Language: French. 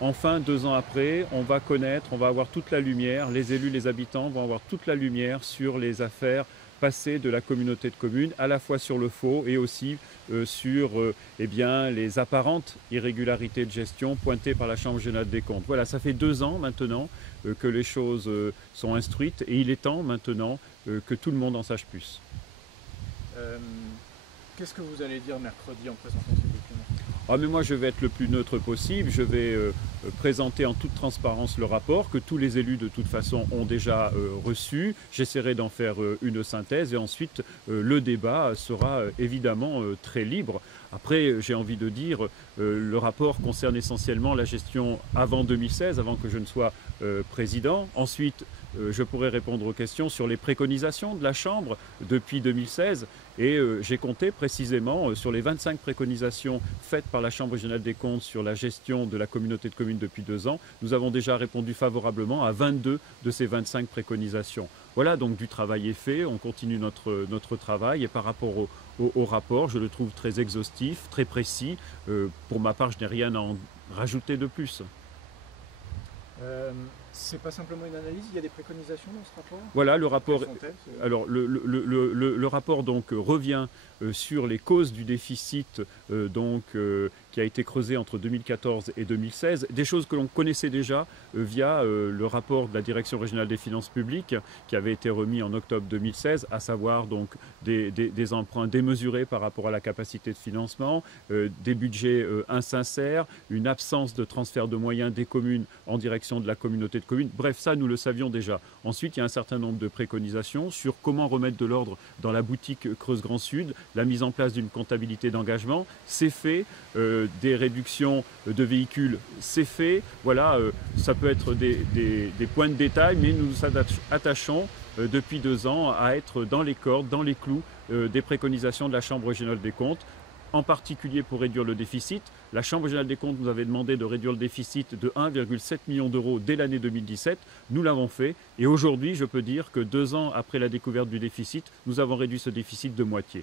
enfin, 2 ans après, on va connaître, on va avoir toute la lumière, les élus, les habitants vont avoir toute la lumière sur les affaires passées de la communauté de communes, à la fois sur le faux et aussi sur eh bien, les apparentes irrégularités de gestion pointées par la Chambre générale des comptes. Voilà, ça fait 2 ans maintenant que les choses sont instruites et il est temps maintenant que tout le monde en sache plus. Qu'est-ce que vous allez dire mercredi en présentant ces documents? Ah mais moi je vais être le plus neutre possible, je vais présenter en toute transparence le rapport que tous les élus de toute façon ont déjà reçu, j'essaierai d'en faire une synthèse et ensuite le débat sera évidemment très libre. Après j'ai envie de dire, le rapport concerne essentiellement la gestion avant 2016, avant que je ne sois président. Ensuite je pourrais répondre aux questions sur les préconisations de la Chambre depuis 2016 et j'ai compté précisément sur les 25 préconisations faites par la Chambre régionale des comptes sur la gestion de la communauté de communes depuis 2 ans. Nous avons déjà répondu favorablement à 22 de ces 25 préconisations. Voilà, donc du travail est fait, on continue notre travail et par rapport au rapport, je le trouve très exhaustif, très précis. Pour ma part, je n'ai rien à en rajouter de plus. C'est pas simplement une analyse, il y a des préconisations dans ce rapport? Voilà, le rapport. Quelles sont-elles? Alors, le rapport donc revient sur les causes du déficit qui a été creusé entre 2014 et 2016, des choses que l'on connaissait déjà via le rapport de la Direction régionale des finances publiques qui avait été remis en octobre 2016, à savoir donc des emprunts démesurés par rapport à la capacité de financement, des budgets insincères, une absence de transfert de moyens des communes en direction de la communauté de communes. Bref, ça nous le savions déjà. Ensuite, il y a un certain nombre de préconisations sur comment remettre de l'ordre dans la boutique Creuse Grand Sud, la mise en place d'une comptabilité d'engagement, c'est fait, des réductions de véhicules, c'est fait. Voilà, ça peut être des points de détail, mais nous nous attachons depuis 2 ans à être dans les cordes, dans les clous des préconisations de la Chambre régionale des comptes, en particulier pour réduire le déficit. La Chambre régionale des comptes nous avait demandé de réduire le déficit de 1,7 million d'euros dès l'année 2017. Nous l'avons fait et aujourd'hui, je peux dire que 2 ans après la découverte du déficit, nous avons réduit ce déficit de moitié.